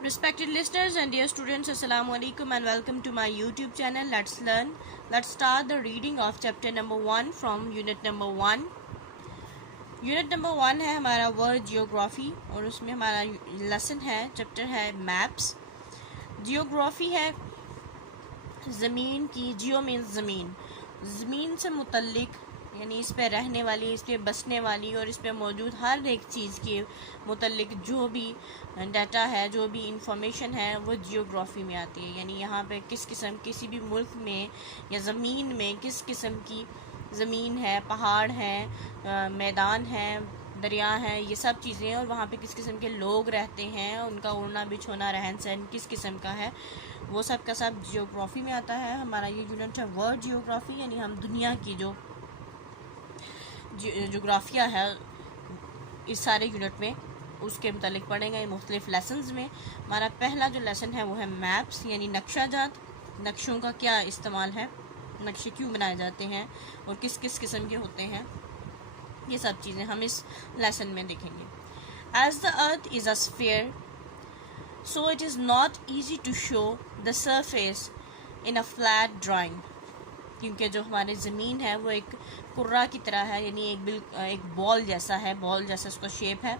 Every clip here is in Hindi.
Respected listeners and dear students, Assalamu alaikum and welcome to my YouTube channel. Let's learn. Let's start the reading of chapter number 1 from unit number 1. Unit number 1 है हमारा वर्ल्ड जियोग्राफी और उसमें हमारा लेसन है, चैप्टर है मैप्स. जियोग्राफी है ज़मीन की. जियो मीन्स ज़मीन. ज़मीन से मुतल्लिक यानी इस पे रहने वाली, इस पे बसने वाली और इस पे मौजूद हर एक चीज़ के मुतल्लिक जो भी डाटा है, जो भी इंफॉर्मेशन है, वो जियोग्राफी में आती है. यानी यहाँ पे किस किस्म, किसी भी मुल्क में या ज़मीन में किस किस्म की ज़मीन है, पहाड़ हैं, मैदान हैं, दरिया हैं, ये सब चीज़ें, और वहाँ पे किस किस्म के लोग रहते हैं, उनका उड़ना बिछोना रहन सहन किस किस्म का है, वो सब का सब जियोग्राफी में आता है. हमारा ये यूनिट है वर्ल्ड जियोग्राफी, यानी हम दुनिया की जो जोग्राफिया है इस सारे यूनिट में उसके मुतालिक पढ़ेंगे मुख्तलिफ लेसन्स में. हमारा पहला जो लेसन है वो है मैप्स यानी नक्शाजात. नक्शों का क्या इस्तेमाल है, नक्शे क्यों बनाए जाते हैं और किस किस किस्म के होते हैं, ये सब चीज़ें हम इस लेसन में देखेंगे. As the earth is a sphere so it is not easy to show the surface in a flat drawing. क्योंकि जो हमारी ज़मीन है वो एक कुर्रा की तरह है, यानी एक बॉल जैसा है, बॉल जैसा उसका शेप है,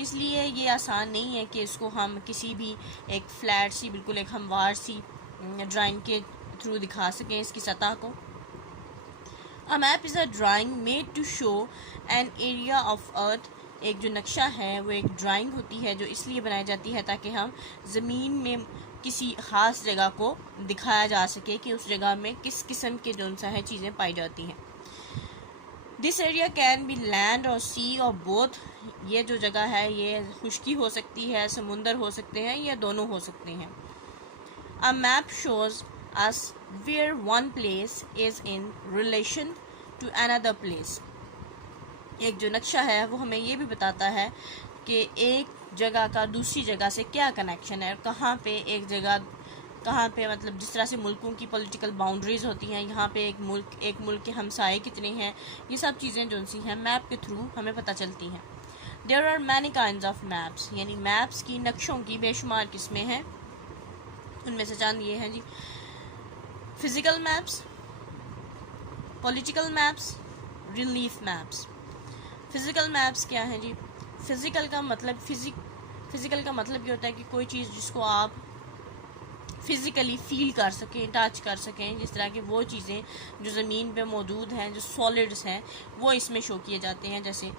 इसलिए ये आसान नहीं है कि इसको हम किसी भी एक फ्लैट सी, बिल्कुल एक हमवार सी ड्राइंग के थ्रू दिखा सकें इसकी सतह को. A map is a drawing made to show an area of earth. एक जो नक्शा है वो एक ड्राइंग होती है जो इसलिए बनाई जाती है ताकि हम ज़मीन में किसी ख़ास जगह को दिखाया जा सके कि उस जगह में किस किस्म के जो सा है चीज़ें पाई जाती हैं. This area can be land और सी और बोथ. ये जो जगह है ये खुश्की हो सकती है, समुंदर हो सकते हैं, या दोनों हो सकते हैं. A map shows us where one place is in relation to another place. एक जो नक्शा है वो हमें ये भी बताता है कि एक जगह का दूसरी जगह से क्या कनेक्शन है, कहाँ पे एक जगह, कहाँ पे मतलब जिस तरह से मुल्कों की पॉलिटिकल बाउंड्रीज़ होती हैं, यहाँ पे एक मुल्क के हमसाए कितने हैं, ये सब चीज़ें जो सी हैं मैप के थ्रू हमें पता चलती हैं. There are many kinds of maps. यानी मैप्स की, नक्शों की बेशुमार किस्में हैं. उनमें से चंद ये हैं जी: physical maps, political maps, relief maps. Physical maps क्या है जी? फ़िज़िकल का मतलब फ़िज़िकल का मतलब ये होता है कि कोई चीज़ जिसको आप फ़िज़िकली फ़ील कर सकें, टच कर सकें, जिस तरह की वो चीज़ें जो ज़मीन पे मौजूद हैं, जो सॉलिड्स हैं, वो इसमें शो किए जाते हैं. जैसे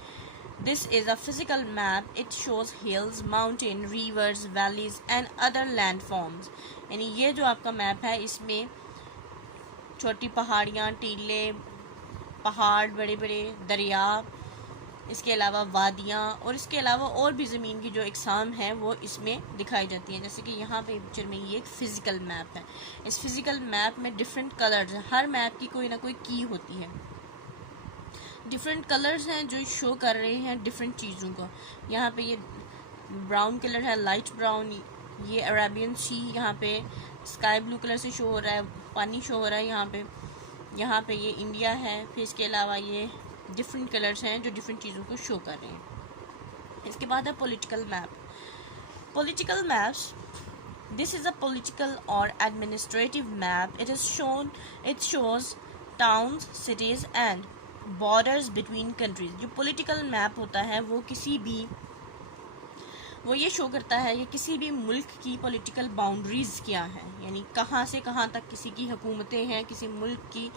this is a physical map, it shows hills, mountain, reverse, valleys and other land forms. यानी ये जो आपका मैप है इसमें छोटी पहाड़ियाँ, टीले, पहाड़, बड़े बड़े दरिया, इसके अलावा वादियाँ और इसके अलावा और भी ज़मीन की जो इकसाम हैं वो इसमें दिखाई जाती हैं. जैसे कि यहाँ पे पिक्चर में ये एक फ़िज़िकल मैप है. इस फ़िज़िकल मैप में डिफरेंट कलर्स हैं. हर मैप की कोई ना कोई की होती है. डिफरेंट कलर्स हैं जो शो कर रहे हैं डिफरेंट चीज़ों को. यहाँ पे ये ब्राउन कलर है, लाइट ब्राउन. ये अरेबियन सी यहाँ पे स्काई ब्लू कलर से शो हो रहा है, पानी शो हो रहा है यहाँ पे ये इंडिया है. फिर इसके अलावा ये डिफरेंट कलर्स हैं जो डिफरेंट चीज़ों को शो कर रहे हैं. इसके बाद है political map. Political maps, this is a political और administrative map. It shows towns, cities and borders between countries. जो पॉलिटिकल मैप होता है वो ये शो करता है कि किसी भी मुल्क की पॉलिटिकल बाउंड्रीज़ क्या हैं, यानी कहाँ से कहाँ तक किसी की हुकूमतें हैं किसी मुल्क की.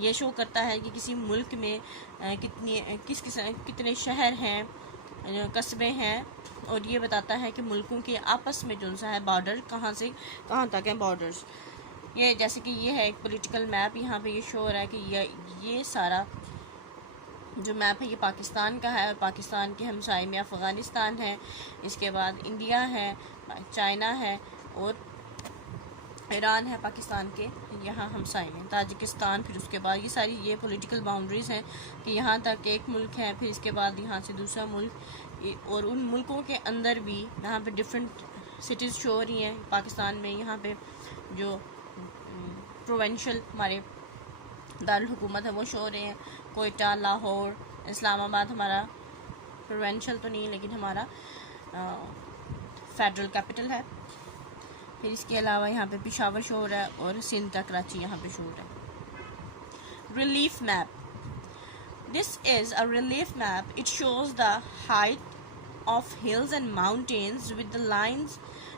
ये शो करता है कि किसी मुल्क में कितने शहर हैं, कस्बे हैं, और ये बताता है कि मुल्कों के आपस में जो सा है बॉर्डर कहाँ से कहाँ तक हैं बॉर्डर्स. ये जैसे कि ये है एक पॉलिटिकल मैप. यहाँ पे ये शो हो रहा है कि ये सारा जो मैप है ये पाकिस्तान का है और पाकिस्तान के हमसाए में अफ़गानिस्तान है, इसके बाद इंडिया है, चाइना है और ईरान है पाकिस्तान के यहाँ हमसाए में, ताजिकिस्तान. फिर उसके बाद ये सारी ये पॉलिटिकल बाउंड्रीज़ हैं कि यहाँ तक एक मुल्क है, फिर इसके बाद यहाँ से दूसरा मुल्क, और उन मुल्कों के अंदर भी यहाँ पे डिफरेंट सिटीज़ शो हो रही हैं. पाकिस्तान में यहाँ पे जो प्रोविंशियल हमारे दारुल हुकूमत है वो शो हो रहे हैं. कोयटा, लाहौर, इस्लामाबाद हमारा प्रोविंशियल तो नहीं लेकिन हमारा फेडरल कैपिटल है. फिर इसके अलावा यहाँ पे पेशावर शो हो रहा है और सिंध का कराची यहाँ पे शो हो रहा है। Relief map, this is a relief map, it shows the height of hills and mountains with the lines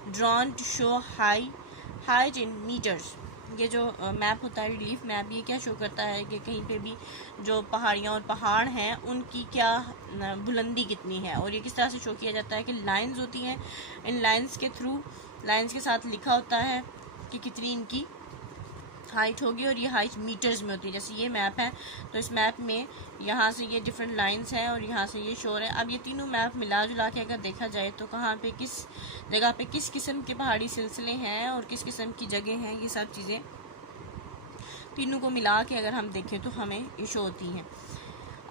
drawn to show height in meters। ये जो मैप होता है रिलीफ मैप, ये क्या शो करता है कि कहीं पे भी जो पहाड़ियाँ और पहाड़ हैं उनकी क्या बुलंदी कितनी है, और ये किस तरह से शो किया जाता है कि लाइंस होती हैं, इन लाइंस के थ्रू, लाइंस के साथ लिखा होता है कि कितनी इनकी हाइट होगी, और ये हाइट मीटर्स में होती है। जैसे ये मैप है तो इस मैप में यहाँ से ये डिफरेंट लाइंस हैं और यहाँ से ये शोर है। अब ये तीनों मैप मिला जुला के अगर देखा जाए तो कहाँ पे किस जगह पे किस किस्म के पहाड़ी सिलसिले हैं और किस किस्म की जगह हैं, ये सब चीज़ें तीनों को मिला के अगर हम देखें तो हमें ये शो होती हैं।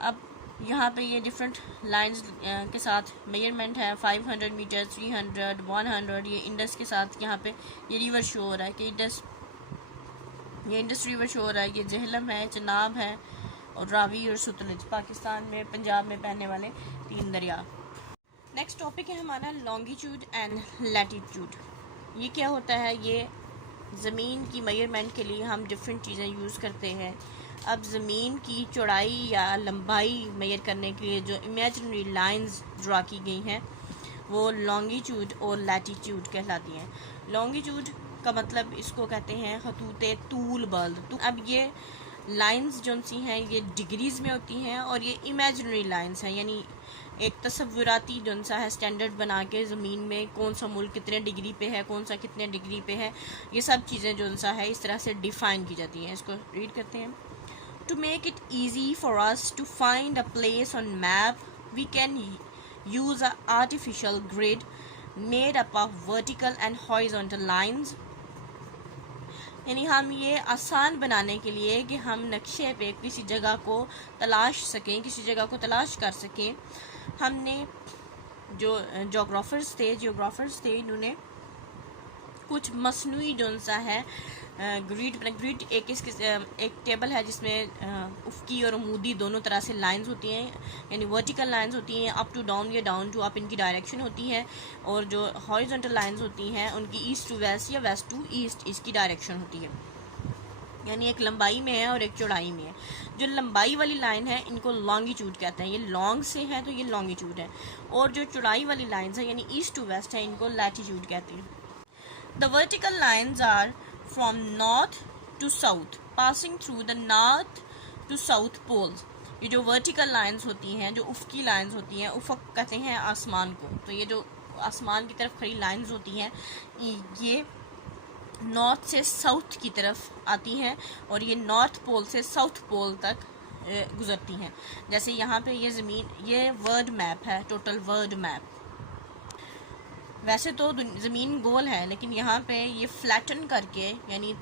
अब यहाँ पे ये डिफरेंट लाइंस के साथ मेजरमेंट है, 500 मीटर, 300, 100। ये इंडस के साथ यहाँ पे ये रिवर शो हो रहा है कि ये इंडस रिवर शो हो रहा है। ये जहलम है, चनाब है और रावी और सतलुज, पाकिस्तान में पंजाब में बहने वाले 3 दरिया। नेक्स्ट टॉपिक है हमारा लॉन्गिट्यूड एंड लैटिट्यूड। ये क्या होता है, ये ज़मीन की मेजरमेंट के लिए हम डिफरेंट चीज़ें यूज़ करते हैं। अब ज़मीन की चौड़ाई या लंबाई मेजर करने के लिए जो इमेजिनरी लाइंस ड्रा की गई हैं वो लॉन्गिट्यूड और लैटिट्यूड कहलाती हैं। लॉन्गिट्यूड का मतलब इसको कहते हैं खतूते तूल बल्द। अब ये लाइंस जो सी हैं ये डिग्रीज़ में होती हैं और ये इमेजिनरी लाइंस हैं, यानी एक तस्वुराती जो सा है स्टैंडर्ड बना के ज़मीन में कौन सा मुल्क कितने डिग्री पे है, कौन सा कितने डिग्री पे है, ये सब चीज़ें जो सा है इस तरह से डिफ़ाइन की जाती हैं। इसको रीड करते हैं। To make it easy for us to find a place on map we can use a artificial grid made up of vertical and horizontal lines. यानी हम ये आसान बनाने के लिए कि हम नक्शे पे किसी जगह को तलाश सकें, किसी जगह को तलाश कर सकें, हमने जो जियोग्राफर्स थे इन्होंने कुछ मसनूई जो सा है ग्रिड एक टेबल है जिसमें उफ़की और अमूदी दोनों तरह से लाइंस होती हैं, यानी वर्टिकल लाइंस होती हैं अप टू डाउन या डाउन टू अप इनकी डायरेक्शन होती है, और जो हॉरिजॉन्टल लाइंस होती हैं उनकी ईस्ट टू वेस्ट या वेस्ट टू ईस्ट इसकी डायरेक्शन होती है, यानी एक लंबाई में है और एक चौड़ाई में है। जो लंबाई वाली लाइन है इनको लॉन्गिट्यूड कहते हैं, ये लॉन्ग से है तो ये लॉन्गिट्यूड है, और जो चौड़ाई वाली लाइन्स है यानी ईस्ट टू वेस्ट है इनको लैटिट्यूड कहते हैं। The vertical lines are from north to south passing through the north to south poles। ये जो वर्टिकल लाइंस होती हैं, जो उफ़की लाइंस होती हैं, उफ़क कहते हैं आसमान को, तो ये जो आसमान की तरफ खड़ी लाइंस होती हैं ये नॉर्थ से साउथ की तरफ आती हैं और ये नॉर्थ पोल से साउथ पोल तक गुजरती हैं। जैसे यहाँ पे ये ज़मीन, ये वर्ल्ड मैप है, टोटल वर्ल्ड मैप। वैसे तो ज़मीन गोल है लेकिन यहाँ पे ये फ्लैटन करके यानी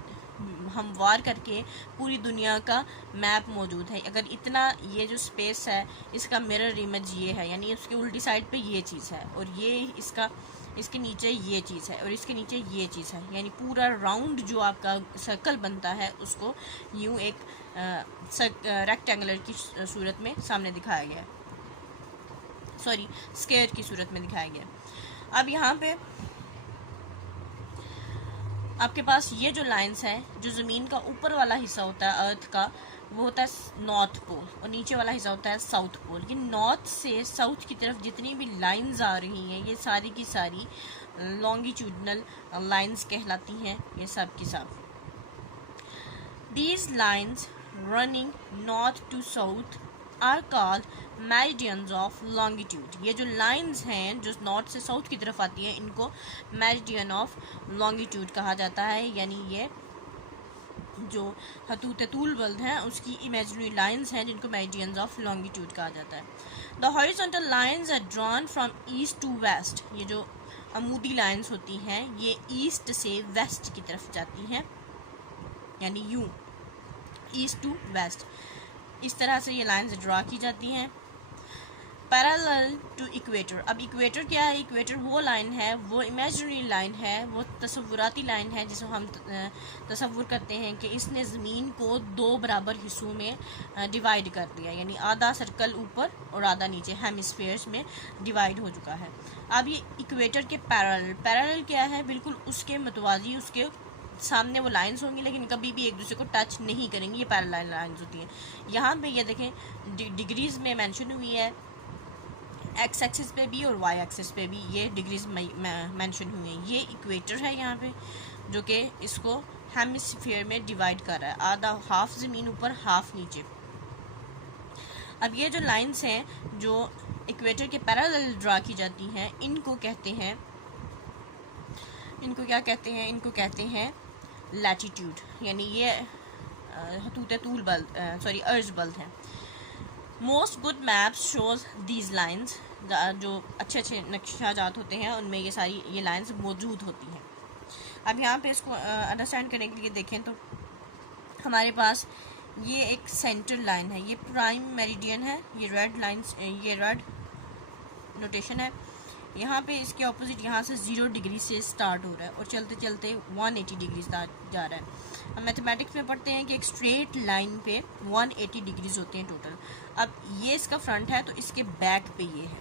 हमवार करके पूरी दुनिया का मैप मौजूद है। अगर इतना ये जो स्पेस है इसका मिरर इमेज ये है, यानी उसके उल्टी साइड पे ये चीज़ है और ये इसके नीचे ये चीज़ है और इसके नीचे ये चीज़ है, यानी पूरा राउंड जो आपका सर्कल बनता है उसको यूँ एक रेक्टेंगुलर की सूरत में सामने दिखाया गया है, सॉरी स्क्वायर की सूरत में दिखाया गया है। अब यहाँ पे आपके पास ये जो लाइंस हैं, जो ज़मीन का ऊपर वाला हिस्सा होता है अर्थ का वो होता है नॉर्थ पोल और नीचे वाला हिस्सा होता है साउथ पोल। ये नॉर्थ से साउथ की तरफ जितनी भी लाइंस आ रही हैं ये सारी की सारी लॉन्गिट्यूडनल लाइंस कहलाती हैं, ये सब की सब। These lines running north to south are called meridians of longitude. ये जो लाइंस हैं जो नॉर्थ से साउथ की तरफ आती हैं इनको मेरिडियन ऑफ लॉन्गिट्यूड कहा जाता है, यानी ये जो खतूत तूल बल्द हैं उसकी इमेजिनरी लाइंस हैं जिनको मेरिडियंस ऑफ लॉन्गिट्यूड कहा जाता है। The horizontal lines are drawn from east to west. ये जो अमूदी लाइंस होती हैं ये ईस्ट से वेस्ट की तरफ जाती हैं, यानी यूँ ईस्ट टू वेस्ट, इस तरह से ये लाइंस ड्रा की जाती हैं पैरेलल टू इक्वेटर। अब इक्वेटर क्या है? इक्वेटर वो लाइन है, वो इमेजिनरी लाइन है, वो तसव्वुराती लाइन है जिसे हम तसव्वुर करते हैं कि इसने ज़मीन को 2 बराबर हिस्सों में डिवाइड कर दिया, यानी आधा सर्कल ऊपर और आधा नीचे हेमिस्फीयर्स में डिवाइड हो चुका है। अब ये इक्वेटर के पैरेलल क्या है, बिल्कुल उसके मतवाजी, उसके सामने वो लाइंस होंगी लेकिन कभी भी एक दूसरे को टच नहीं करेंगी, ये पैरेलल लाइंस होती हैं। यहाँ पे ये देखें डिग्रीज में मेंशन हुई है, एक्स एक्सिस पे भी और वाई एक्सिस पे भी ये डिग्रीज मेंशन हुई हैं। ये इक्वेटर है यहाँ पे जो कि इसको हेमिस्फीयर में डिवाइड कर रहा है, आधा हाफ ज़मीन ऊपर हाफ नीचे। अब ये जो लाइंस हैं जो इक्वेटर के पैरेलल ड्रा की जाती हैं, इनको कहते हैं, इनको क्या कहते हैं, इनको कहते हैं लैटिट्यूड, यानी ये हतूत तूल बल्द अर्ज बल्द हैं। Most good maps shows these lines, जो अच्छे अच्छे नक्शाजात होते हैं उनमें ये सारी ये लाइंस मौजूद होती हैं। अब यहाँ पे इसको अंडरस्टैंड करने के लिए देखें तो हमारे पास ये एक सेंटर लाइन है, ये प्राइम मेरिडियन है, ये रेड लाइंस, ये रेड नोटेशन है। यहाँ पे इसके ऑपोजिट यहाँ से 0 डिग्री से स्टार्ट हो रहा है और चलते चलते 180 डिग्री जा रहा है। हम मैथमेटिक्स में पढ़ते हैं कि एक स्ट्रेट लाइन पे 180 डिग्रीज होते हैं टोटल। अब ये इसका फ्रंट है तो इसके बैक पे ये है,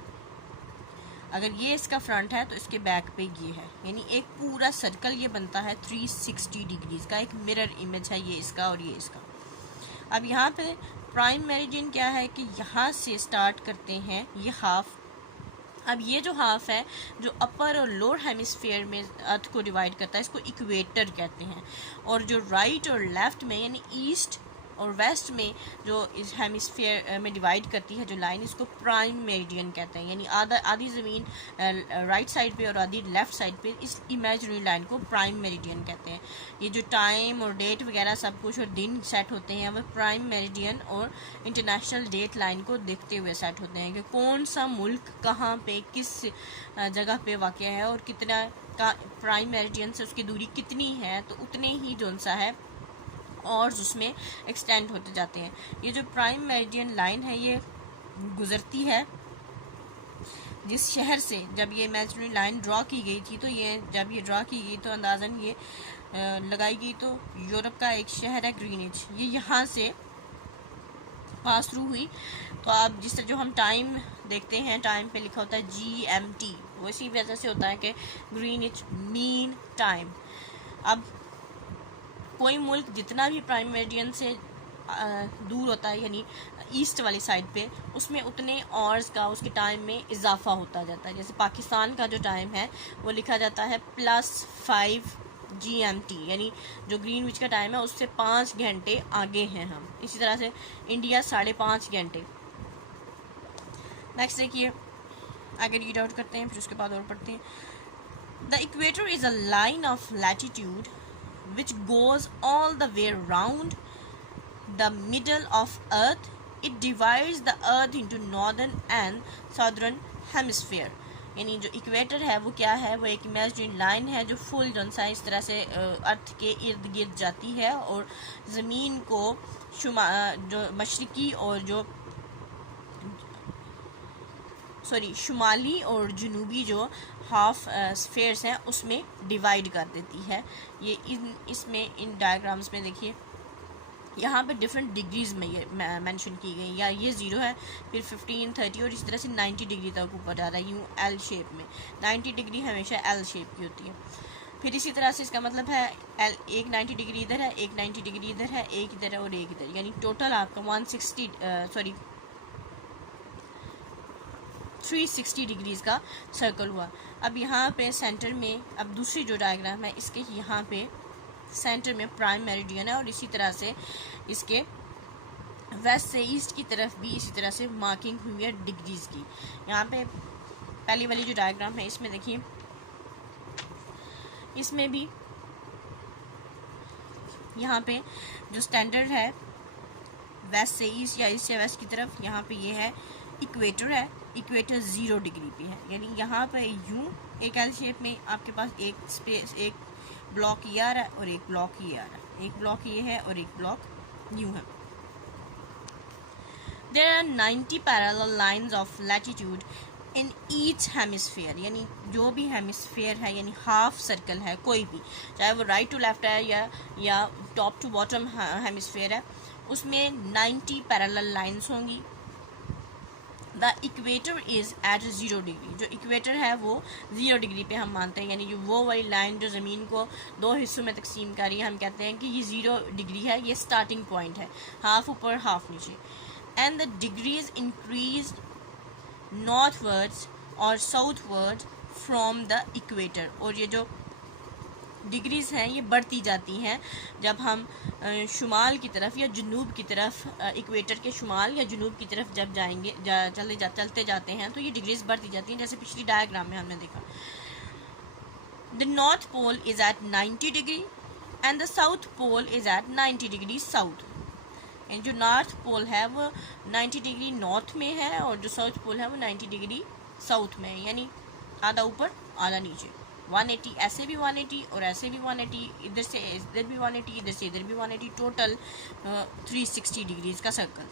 अगर ये इसका फ्रंट है तो इसके बैक पे ये है, यानी एक पूरा सर्कल ये बनता है 360 डिग्रीज का, एक मिरर इमेज है ये इसका और ये इसका। अब यहाँ पे प्राइम मेरिडियन क्या है कि यहाँ से स्टार्ट करते हैं ये हाफ। अब ये जो हाफ है जो अपर और लोअर हेमिस्फीयर में अर्थ को डिवाइड करता है, इसको इक्वेटर कहते हैं। और जो राइट और लेफ्ट में यानी ईस्ट और वेस्ट में जो इस हेमिस्फीयर में डिवाइड करती है जो लाइन, इसको प्राइम मेरिडियन कहते हैं, यानी आधी ज़मीन राइट साइड पे और आधी लेफ़्ट साइड पे, इस इमेजिनरी लाइन को प्राइम मेरिडियन कहते हैं। ये जो टाइम और डेट वगैरह सब कुछ और दिन सेट होते हैं वह प्राइम मेरिडियन और इंटरनेशनल डेट लाइन को देखते हुए सेट होते हैं कि कौन सा मुल्क कहाँ पे किस जगह पे वाक़या है और कितना का प्राइम मेरिडियन से उसकी दूरी कितनी है, तो उतने ही जो सा है और उसमें एक्सटेंड होते जाते हैं। ये जो प्राइम मेरिडियन लाइन है ये गुज़रती है जिस शहर से, जब ये इमेजिनरी लाइन ड्रॉ की गई थी तो ये जब ये ड्रॉ की गई तो अंदाज़न ये लगाई गई तो यूरोप का एक शहर है ग्रीनिच, ये यहाँ से पास थ्रू हुई। तो अब जिस जो हम टाइम देखते हैं, टाइम पे लिखा होता है GMT, वो इसी वजह से होता है कि ग्रीनिच मीन टाइम। अब कोई मुल्क जितना भी प्राइम मेरिडियन से दूर होता है यानी ईस्ट वाली साइड पे, उसमें उतने आवर्स का उसके टाइम में इजाफा होता जाता है। जैसे पाकिस्तान का जो टाइम है वो लिखा जाता है +5 GMT, यानी जो ग्रीनविच का टाइम है उससे 5 घंटे आगे हैं हम। इसी तरह से इंडिया 5.5 घंटे। नेक्स्ट देखिए, आगे रीड आउट करते हैं फिर उसके बाद और पढ़ते हैं। The equator is a line of latitude which goes all the way round the middle of earth. It divides the earth into northern and southern hemisphere. यानी जो इक्वेटर है वो क्या है, वो एक इमेजिनरी लाइन है जो फुल जो सा इस तरह से अर्थ के इर्द गिर्द जाती है और ज़मीन को जो मशरकी और जो शुमाली और जनूबी जो हाफ स्फेयर्स हैं उसमें डिवाइड कर देती है। ये इसमें इन डायग्राम्स में देखिए यहाँ पे डिफरेंट डिग्रीज़ में ये मेंशन की गई, या ये 0 है फिर 15, 30 और इस तरह से 90 डिग्री तक ऊपर जा रहा है यूँ L शेप में। 90 डिग्री हमेशा L शेप की होती है। फिर इसी तरह से इसका मतलब है एक 90 डिग्री इधर है, एक 90 डिग्री इधर है, एक इधर है और एक इधर, यानी टोटल आपका 360 डिग्रीज़ का सर्कल हुआ। अब यहाँ पे सेंटर में, अब दूसरी जो डायग्राम है इसके यहाँ पे सेंटर में प्राइम मेरिडियन है और इसी तरह से इसके वेस्ट से ईस्ट की तरफ भी इसी तरह से मार्किंग हुई है डिग्रीज़ की। यहाँ पे पहली वाली जो डायग्राम है इसमें देखिए, इसमें भी यहाँ पे जो स्टैंडर्ड है वेस्ट से ईस्ट या ईस्ट से वेस्ट की तरफ, यहाँ पे ये है इक्वेटर है, इक्वेटर 0 डिग्री पे है, यानी यहाँ पे यूँ एक एल शेप में आपके पास एक स्पेस, एक ब्लॉक ये आ रहा है और एक ब्लॉक ये आ रहा है, एक ब्लॉक ये है और एक ब्लॉक यूँ है। There are 90 parallel lines of latitude in each hemisphere, यानी जो भी हेमिस्फीयर है यानी हाफ सर्कल है कोई भी, चाहे वो राइट टू लेफ्ट है या टॉप टू बॉटम हेमिस्फीयर है, उसमें 90 पैरेलल लाइंस होंगी। The equator is at 0 degree, जो इक्वेटर है वो 0 डिग्री पे हम मानते हैं, यानी जो वो वाली लाइन जो ज़मीन को दो हिस्सों में तकसीम कर रही है, हम कहते हैं कि ये 0 डिग्री है, ये स्टार्टिंग पॉइंट है, हाफ ऊपर हाफ नीचे। And the degrees increase northwards और साउथवर्ड्स फ्रॉम द इक्वेटर, और ये जो डिग्रीज हैं ये बढ़ती जाती हैं जब हम शुमाल की तरफ या जुनूब की तरफ, इक्वेटर के शुमाल या जुनूब की तरफ जब जाएंगे चलते जाते हैं तो ये डिग्रीज बढ़ती जाती हैं, जैसे पिछली डायग्राम में हमने देखा। The north pole is at 90 degree and the south pole is at 90 degree south. And जो नॉर्थ पोल है वो 90 डिग्री नॉर्थ में है और जो साउथ पोल है वो 90 डिग्री साउथ में है, यानी आधा ऊपर आधा नीचे। 180 ऐसे भी 180 और ऐसे भी 180, इधर से इधर भी 180, इधर से इधर भी 180, टोटल 360 डिग्रीज का circle.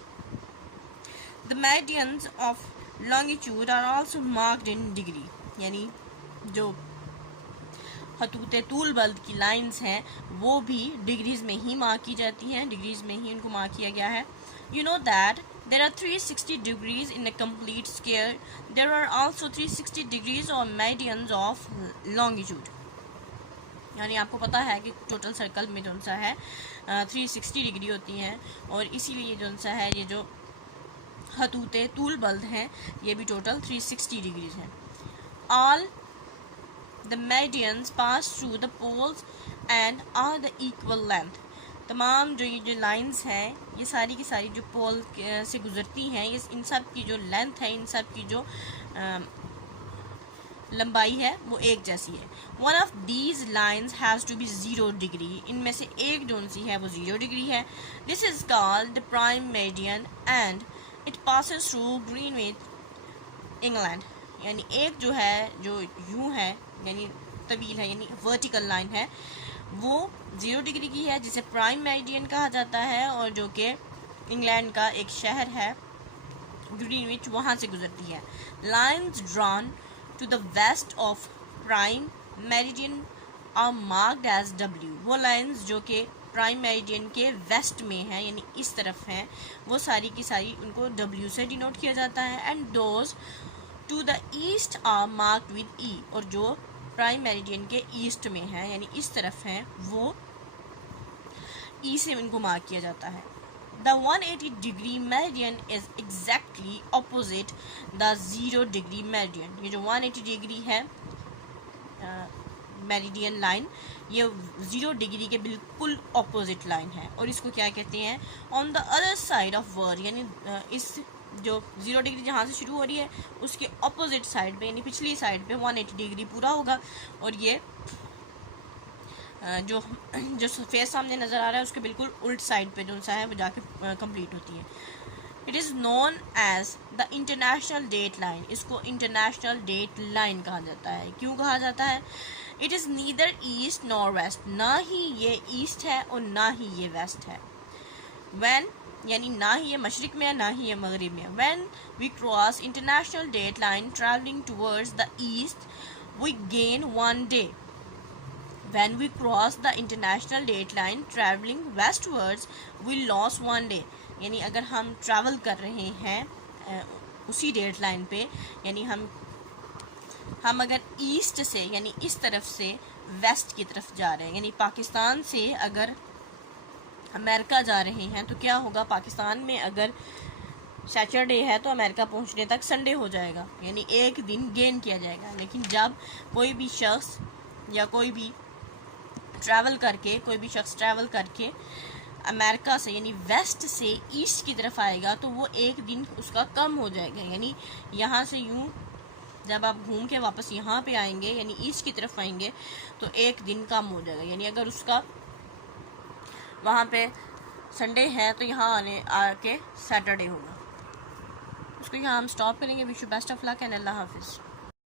The meridians of longitude are also marked in degree, यानी जो खतूत तूल बल्द की लाइंस हैं वो भी डिग्रीज में ही मार्क की जाती हैं, डिग्रीज में ही उनको मार्क किया गया है। You know that there are 360 degrees in a complete square. There are also 360 degrees or meridians of longitude. यानी आपको पता है कि टोटल सर्कल में जो सा है 360 डिग्री होती हैं, और इसीलिए जो सा है ये जो खतूते तूल बल्द हैं ये भी टोटल 360 डिग्रीज हैं। All the meridians pass through the poles and are the equal length. तमाम जो ये जो लाइंस हैं ये सारी की सारी जो पोल से गुजरती हैं, ये इन सब की जो लेंथ है, इन सब की जो लंबाई है वो एक जैसी है। One of these lines has to be 0 degree, इनमें से एक जो सी है वो 0 डिग्री है। This is called the prime meridian and it passes through Greenwich England. यानी एक जो है जो यूँ है यानी तवील है यानी वर्टिकल लाइन है वो 0 डिग्री की है जिसे प्राइम मेरिडियन कहा जाता है, और जो कि इंग्लैंड का एक शहर है ग्रीनविच वहाँ से गुजरती है। Lines drawn to the west of prime meridian are marked as W। वो लाइन्स जो कि प्राइम मेरिडियन के वेस्ट में हैं यानी इस तरफ हैं, वो सारी की सारी उनको W से डिनोट किया जाता है। And those to the east are marked with E, और जो प्राइम मेरिडियन के ईस्ट में है यानी इस तरफ हैं वो ई से इनको मार्क किया जाता है। The 180 degree meridian is exactly opposite the 0 degree meridian. ये जो 180 डिग्री है मेरिडियन लाइन ये 0 डिग्री के बिल्कुल ऑपोजिट लाइन है, और इसको क्या कहते हैं, on the other side of world, यानी इस जो 0 डिग्री जहाँ से शुरू हो रही है उसके ऑपोजिट साइड पे यानी पिछली साइड पे 180 डिग्री पूरा होगा, और ये जो फेस सामने नज़र आ रहा है उसके बिल्कुल उल्ट साइड पे जो सा है वो जाके कंप्लीट होती है। It is known as the international date line, इसको इंटरनेशनल डेट लाइन कहा जाता है। क्यों कहा जाता है? It is neither east nor west, ना ही ये ईस्ट है और ना ही ये वेस्ट है। व्हेन यानी ना ही ये मशरिक में है ना ही ये मगरिब में है। When we cross international date line travelling towards the east we gain 1 day। When we cross the international date line traveling westwards, we lost 1 day। यानी अगर हम ट्रैवल कर रहे हैं उसी डेट लाइन पे, यानी हम अगर ईस्ट से यानी इस तरफ से वेस्ट की तरफ जा रहे हैं, यानी पाकिस्तान से अगर अमेरिका जा रहे हैं तो क्या होगा, पाकिस्तान में अगर सैटरडे है तो अमेरिका पहुंचने तक संडे हो जाएगा, यानी एक दिन गेन किया जाएगा। लेकिन जब कोई भी शख्स या कोई भी शख्स ट्रैवल करके अमेरिका से यानी वेस्ट से ईस्ट की तरफ आएगा तो वो एक दिन उसका कम हो जाएगा। यानी यहाँ से यूँ जब आप घूम के वापस यहाँ पे आएंगे यानी ईस्ट की तरफ आएंगे तो एक दिन कम हो जाएगा। यानी अगर उसका वहाँ पे संडे है तो यहाँ आके सैटरडे होगा। उसको यहाँ हम स्टॉप करेंगे। Wish you best of luck and अल्लाह हाफिज़।